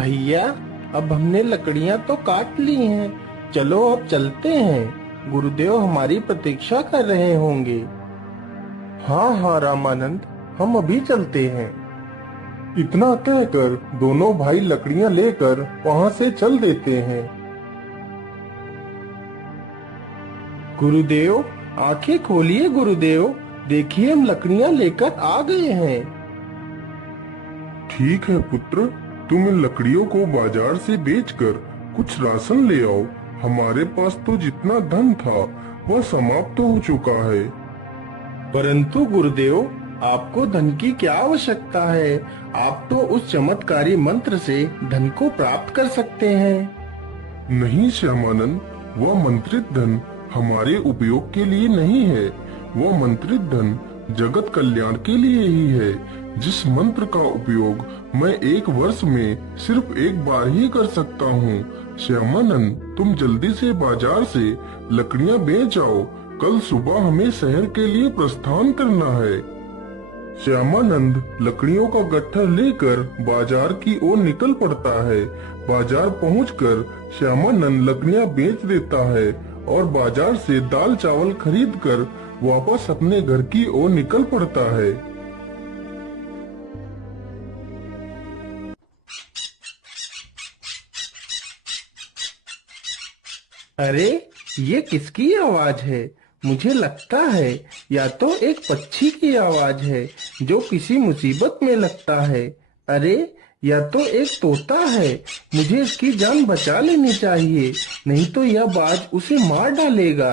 भैया, अब हमने लकड़ियां तो काट ली हैं, चलो अब चलते हैं। गुरुदेव हमारी प्रतीक्षा कर रहे होंगे। हाँ हाँ रामानंद, हम अभी चलते हैं। इतना कहकर दोनों भाई लकड़ियां लेकर वहां से चल देते हैं। गुरुदेव, आंखें खोलिए गुरुदेव, देखिए हम लकड़ियां लेकर आ गए हैं। ठीक है पुत्र, तुम इन लकड़ियों को बाजार से बेचकर कुछ राशन ले आओ। हमारे पास तो जितना धन था वह समाप्त हो चुका है। परंतु गुरुदेव, आपको धन की क्या आवश्यकता है? आप तो उस चमत्कारी मंत्र से धन को प्राप्त कर सकते हैं। नहीं श्यामानंद, वह मंत्रित धन हमारे उपयोग के लिए नहीं है। वह मंत्रित धन जगत कल्याण के लिए ही है। जिस मंत्र का उपयोग मैं एक वर्ष में सिर्फ एक बार ही कर सकता हूँ। श्यामानंद, तुम जल्दी से बाजार से लकड़ियाँ बेच आओ। कल सुबह हमें शहर के लिए प्रस्थान करना है। श्यामानंद लकड़ियों का गट्ठर लेकर बाजार की ओर निकल पड़ता है। बाजार पहुंचकर श्यामानंद लकड़ियां बेच देता है और बाजार से दाल चावल खरीदकर वापस अपने घर की ओर निकल पड़ता है। अरे, ये किसकी आवाज है? मुझे लगता है या तो एक पक्षी की आवाज है जो किसी मुसीबत में लगता है। अरे, या तो एक तोता है। मुझे इसकी जान बचा लेनी चाहिए, नहीं तो यह बाज उसे मार डालेगा।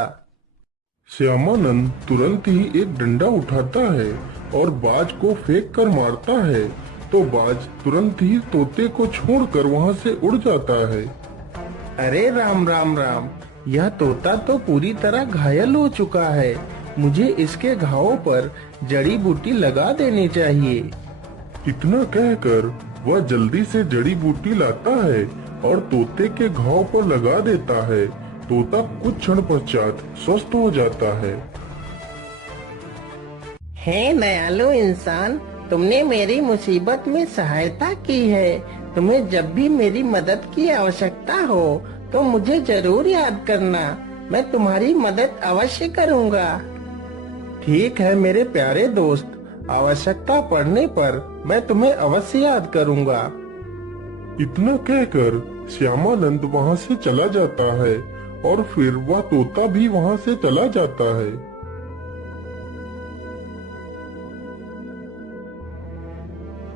श्यामानंद तुरंत ही एक डंडा उठाता है और बाज को फेंक कर मारता है, तो बाज तुरंत ही तोते को छोड़कर वहां से उड़ जाता है। अरे राम राम राम, यह तोता तो पूरी तरह घायल हो चुका है। मुझे इसके घावों पर जड़ी बूटी लगा देनी चाहिए। इतना कहकर वह जल्दी से जड़ी बूटी लाता है और तोते के घाव पर लगा देता है। तोता कुछ क्षण पश्चात स्वस्थ हो जाता है। हे दयालु इंसान, तुमने मेरी मुसीबत में सहायता की है। तुम्हें जब भी मेरी मदद की आवश्यकता हो तो मुझे जरूर याद करना। मैं तुम्हारी मदद अवश्य करूंगा। ठीक है मेरे प्यारे दोस्त, आवश्यकता पड़ने पर मैं तुम्हें अवश्य याद करूंगा। इतना कहकर श्यामानंद वहां से चला जाता है और फिर वह तोता भी वहां से चला जाता है।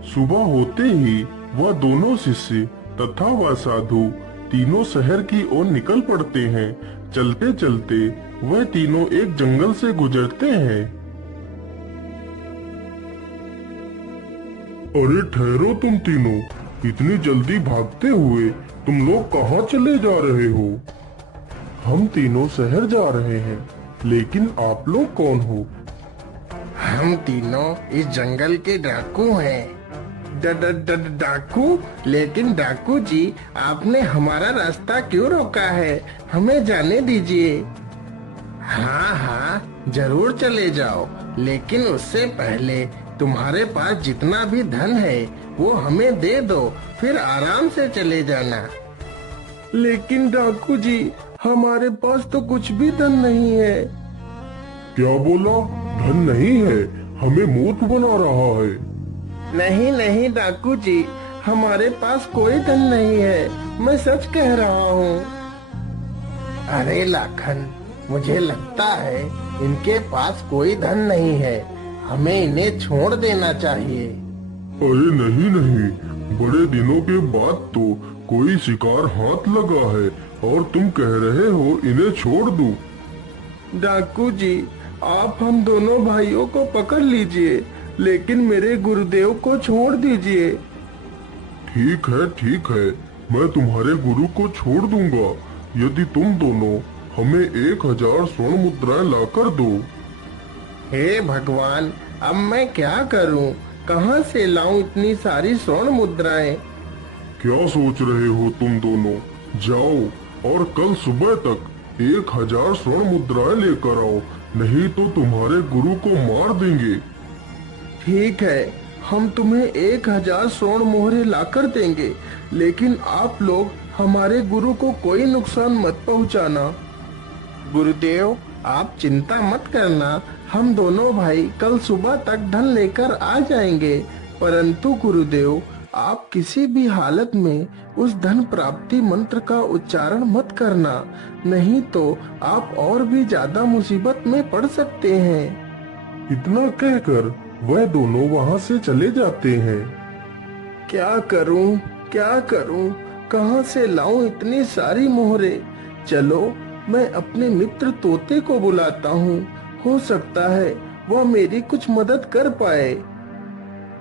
सुबह होते ही वह दोनों शिष्य तथा वह साधु तीनों शहर की ओर निकल पड़ते हैं। चलते चलते वह तीनों एक जंगल से गुजरते हैं। अरे ठहरो तुम तीनों, इतनी जल्दी भागते हुए तुम लोग कहाँ चले जा रहे हो? हम तीनों शहर जा रहे हैं, लेकिन आप लोग कौन हो? हम तीनों इस जंगल के डाकू हैं। डाकू? लेकिन डाकू जी, आपने हमारा रास्ता क्यों रोका है? हमें जाने दीजिए। हाँ हाँ, जरूर चले जाओ, लेकिन उससे पहले तुम्हारे पास जितना भी धन है वो हमें दे दो, फिर आराम से चले जाना। लेकिन डाकू जी, हमारे पास तो कुछ भी धन नहीं है। क्या बोला? धन नहीं है? हमें मूर्ख बना रहा है। नहीं नहीं डाकू जी, हमारे पास कोई धन नहीं है, मैं सच कह रहा हूँ। अरे लाखन, मुझे लगता है इनके पास कोई धन नहीं है। हमें इन्हें छोड़ देना चाहिए। अरे नहीं नहीं, बड़े दिनों के बाद तो कोई शिकार हाथ लगा है और तुम कह रहे हो इन्हें छोड़ दूं। डाकू जी, आप हम दोनों भाइयों को पकड़ लीजिए, लेकिन मेरे गुरुदेव को छोड़ दीजिए। ठीक है, मैं तुम्हारे गुरु को छोड़ दूंगा, यदि तुम दोनों हमें 1000 स्वर्ण मुद्राएं लाकर दो। हे भगवान, अब मैं क्या करूं? कहां से लाऊं इतनी सारी स्वर्ण मुद्राएं? क्या सोच रहे हो तुम दोनों? जाओ और कल सुबह तक 1000 स्वर्ण मुद्राएं लेकर आओ, नहीं तो तुम्हारे गुरु को मार देंगे। ठीक है, हम तुम्हें 1000 स्वर्ण मोहरे लाकर देंगे, लेकिन आप लोग हमारे गुरु को कोई नुकसान मत पहुंचाना। गुरुदेव, आप चिंता मत करना, हम दोनों भाई कल सुबह तक धन लेकर आ जाएंगे। परंतु गुरुदेव, आप किसी भी हालत में उस धन प्राप्ति मंत्र का उच्चारण मत करना, नहीं तो आप और भी ज्यादा मुसीबत में पड़ सकते हैं। इतना कहकर वह दोनों वहां से चले जाते हैं। क्या करूं, क्या करूं, कहां से लाऊं इतनी सारी मोहरे? चलो, मैं अपने मित्र तोते को बुलाता हूँ, हो सकता है वह मेरी कुछ मदद कर पाए।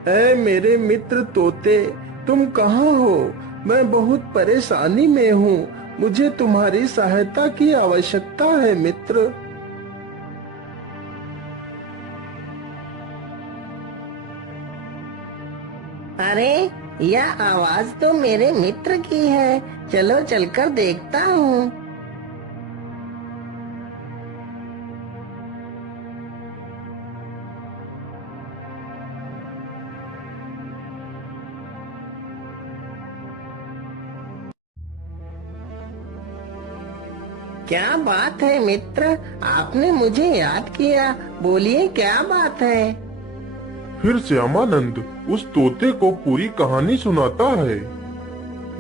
ऐ मेरे मित्र तोते, तुम कहाँ हो? मैं बहुत परेशानी में हूँ, मुझे तुम्हारी सहायता की आवश्यकता है मित्र। अरे, यह आवाज तो मेरे मित्र की है, चलो चलकर देखता हूँ। क्या बात है मित्र, आपने मुझे याद किया, बोलिए क्या बात है? फिर श्यामानंद उस तोते को पूरी कहानी सुनाता है।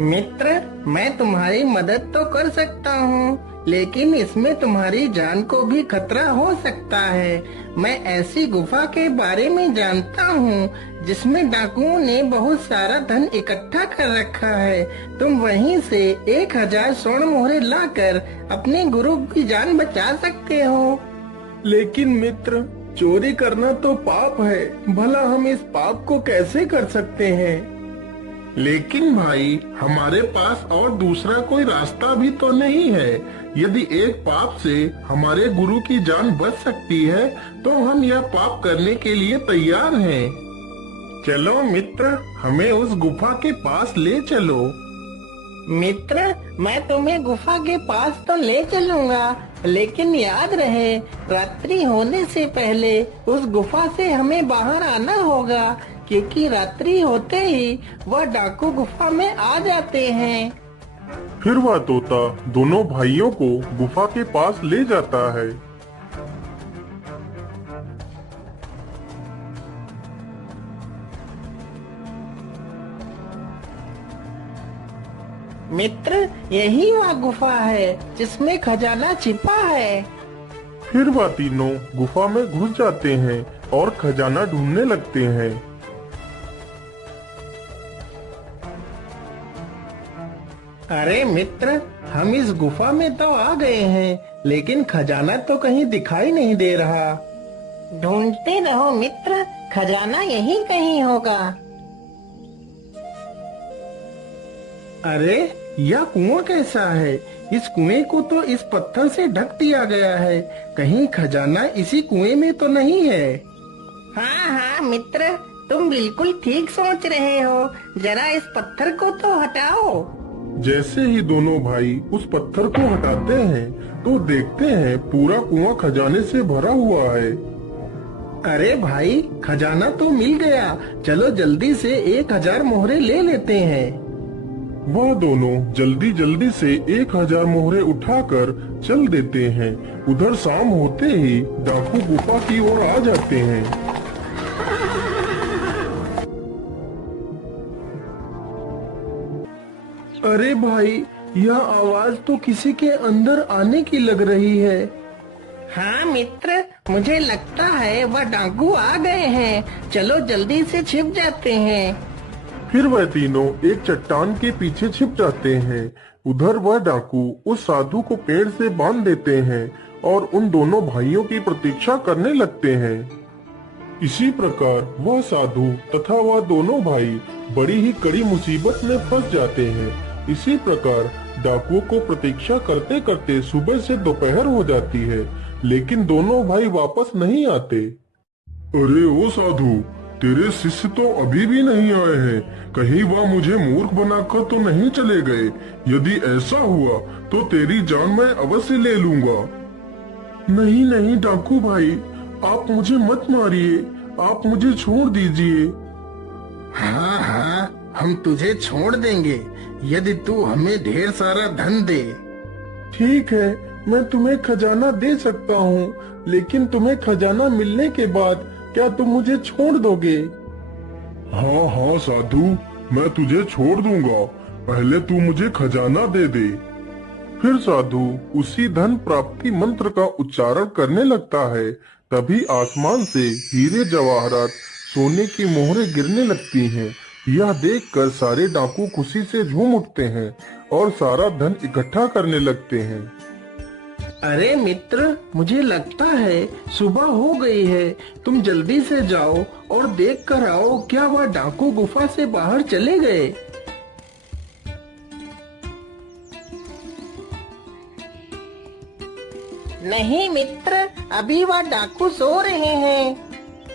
मित्र, मैं तुम्हारी मदद तो कर सकता हूँ, लेकिन इसमें तुम्हारी जान को भी खतरा हो सकता है। मैं ऐसी गुफा के बारे में जानता हूँ जिसमें डाकुओं ने बहुत सारा धन इकट्ठा कर रखा है। तुम वहीं से 1000 स्वर्ण मोहरे लाकर अपने गुरु की जान बचा सकते हो। लेकिन मित्र, चोरी करना तो पाप है, भला हम इस पाप को कैसे कर सकते हैं? लेकिन भाई, हमारे पास और दूसरा कोई रास्ता भी तो नहीं है। यदि एक पाप से हमारे गुरु की जान बच सकती है, तो हम यह पाप करने के लिए तैयार हैं। चलो मित्र, हमें उस गुफा के पास ले चलो। मित्र, मैं तुम्हें गुफा के पास तो ले चलूंगा, लेकिन याद रहे, रात्रि होने से पहले उस गुफा से हमें बाहर आना होगा, क्योंकि रात्रि होते ही वह डाकू गुफा में आ जाते हैं। फिर वह तोता दोनों भाइयों को गुफा के पास ले जाता है। मित्र, यही वह गुफा है जिसमें खजाना छिपा है। फिर वह तीनों गुफा में घुस जाते हैं और खजाना ढूंढने लगते हैं। अरे मित्र, हम इस गुफा में तो आ गए हैं, लेकिन खजाना तो कहीं दिखाई नहीं दे रहा। ढूंढते रहो मित्र, खजाना यहीं कहीं होगा। अरे, यह कुआं कैसा है? इस कुएं को तो इस पत्थर से ढक दिया गया है, कहीं खजाना इसी कुएं में तो नहीं है। हाँ हाँ मित्र, तुम बिल्कुल ठीक सोच रहे हो, जरा इस पत्थर को तो हटाओ। जैसे ही दोनों भाई उस पत्थर को हटाते हैं, तो देखते हैं पूरा कुआं खजाने से भरा हुआ है। अरे भाई, खजाना तो मिल गया, चलो जल्दी से 1000 मोहरे ले लेते हैं। वह दोनों जल्दी जल्दी से 1000 मोहरे उठाकर चल देते हैं। उधर शाम होते ही डाकू गुफा की ओर आ जाते हैं। अरे भाई, यह आवाज तो किसी के अंदर आने की लग रही है। हाँ मित्र, मुझे लगता है वह डाकू आ गए हैं, चलो जल्दी से छिप जाते हैं। फिर वह तीनों एक चट्टान के पीछे छिप जाते हैं। उधर वह डाकू उस साधु को पेड़ से बांध देते हैं और उन दोनों भाइयों की प्रतीक्षा करने लगते हैं। इसी प्रकार वह साधु तथा वह दोनों भाई बड़ी ही कड़ी मुसीबत में फंस जाते हैं। इसी प्रकार डाकुओं को प्रतीक्षा करते करते सुबह से दोपहर हो जाती है, लेकिन दोनों भाई वापस नहीं आते। अरे ओ साधु, तेरे शिष्य तो अभी भी नहीं आए हैं, कहीं वह मुझे मूर्ख बनाकर तो नहीं चले गए? यदि ऐसा हुआ तो तेरी जान मैं अवश्य ले लूंगा। नहीं नहीं डाकू भाई, आप मुझे मत मारिए, आप मुझे छोड़ दीजिए। हाँ हाँ, हम तुझे छोड़ देंगे यदि तू हमें ढेर सारा धन दे। ठीक है, मैं तुम्हें खजाना दे सकता हूँ, लेकिन तुम्हें खजाना मिलने के बाद क्या तुम मुझे छोड़ दोगे? हाँ हाँ साधु, मैं तुझे छोड़ दूंगा, पहले तू मुझे खजाना दे दे। फिर साधु उसी धन प्राप्ति मंत्र का उच्चारण करने लगता है। तभी आसमान से हीरे जवाहरात सोने की मोहरें गिरने लगती हैं। यह देखकर सारे डाकू खुशी से झूम उठते हैं और सारा धन इकट्ठा करने लगते हैं। अरे मित्र, मुझे लगता है सुबह हो गई है। तुम जल्दी से जाओ और देख कर आओ क्या वह डाकू गुफा से बाहर चले गए। नहीं मित्र, अभी वह डाकू सो रहे हैं।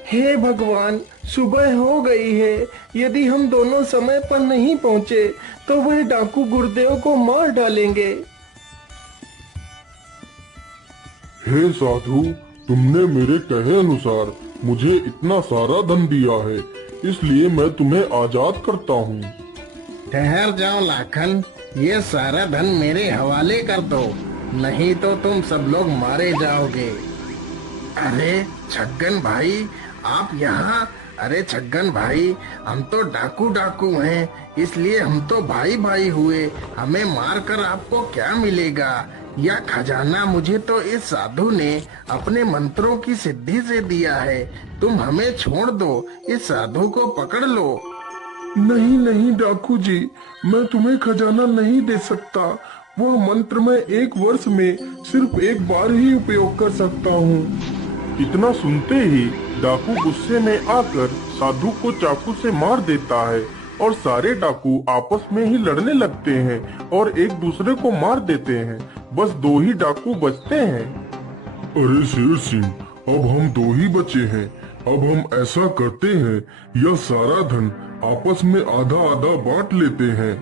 हे भगवान, सुबह हो गई है। यदि हम दोनों समय पर नहीं पहुँचे तो वह डाकू गुरुदेव को मार डालेंगे। हे साधु, तुमने मेरे कहे अनुसार मुझे इतना सारा धन दिया है, इसलिए मैं तुम्हें आजाद करता हूँ। ठहर जाओ लाखन, ये सारा धन मेरे हवाले कर दो, नहीं तो तुम सब लोग मारे जाओगे। अरे छगन भाई, आप यहाँ? अरे छगन भाई, हम तो डाकू हैं, इसलिए हम तो भाई भाई हुए। हमें मार कर आपको क्या मिलेगा? यह खजाना मुझे तो इस साधु ने अपने मंत्रों की सिद्धि से दिया है। तुम हमें छोड़ दो, इस साधु को पकड़ लो। नहीं नहीं डाकू जी, मैं तुम्हें खजाना नहीं दे सकता। वह मंत्र मैं 1 वर्ष में सिर्फ 1 बार ही उपयोग कर सकता हूँ। इतना सुनते ही डाकू गुस्से में आकर साधु को चाकू से मार देता है और सारे डाकू आपस में ही लड़ने लगते हैं और एक दूसरे को मार देते हैं। बस 2 ही डाकू बचते हैं। अरे शेर सिंह, अब हम 2 ही बचे हैं। अब हम ऐसा करते हैं, यह सारा धन आपस में आधा आधा बांट लेते हैं।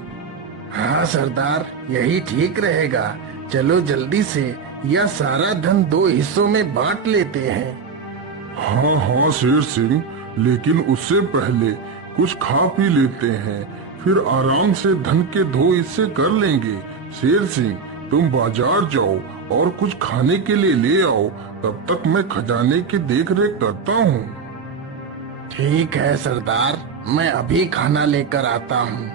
हाँ सरदार, यही ठीक रहेगा। चलो जल्दी से यह सारा धन 2 हिस्सों में बांट लेते हैं। हाँ हाँ शेर सिंह, लेकिन उससे पहले कुछ खा पी लेते हैं, फिर आराम से धन के 2 हिस्से कर लेंगे। शेर सिंह, तुम बाजार जाओ और कुछ खाने के लिए ले आओ, तब तक मैं खजाने की देखरेख करता हूँ। ठीक है सरदार, मैं अभी खाना लेकर आता हूँ।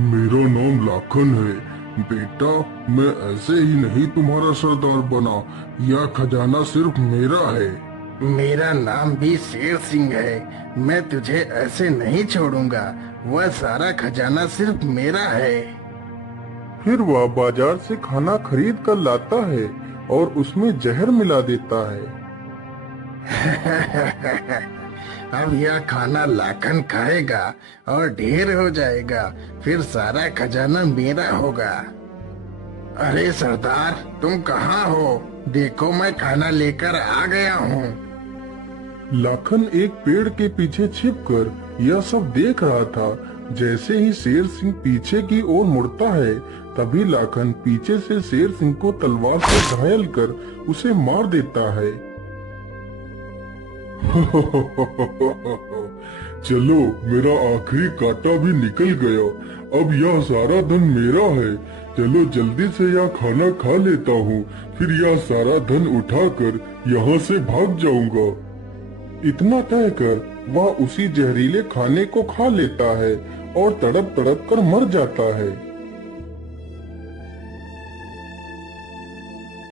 मेरा नाम लाखन है बेटा, मैं ऐसे ही नहीं तुम्हारा सरदार बना। यह खजाना सिर्फ मेरा है। मेरा नाम भी शेर सिंह है। मैं तुझे ऐसे नहीं छोड़ूंगा। वह सारा खजाना सिर्फ मेरा है। फिर वह बाजार से खाना खरीद कर लाता है और उसमें जहर मिला देता है। अब यह खाना लाखन खाएगा और ढेर हो जाएगा, फिर सारा खजाना मेरा होगा। अरे सरदार, तुम कहाँ हो? देखो मैं खाना लेकर आ गया हूँ। लाखन एक पेड़ के पीछे छिपकर यह सब देख रहा था। जैसे ही शेर सिंह पीछे की ओर मुड़ता है, तभी लाखन पीछे से शेर सिंह को तलवार से घायल कर उसे मार देता है। चलो, मेरा आखिरी कांटा भी निकल गया। अब यह सारा धन मेरा है। चलो जल्दी से यह खाना खा लेता हूँ, फिर यह सारा धन उठाकर यहाँ से भाग जाऊंगा। इतना कहकर वह उसी जहरीले खाने को खा लेता है और तड़प तड़प कर मर जाता है।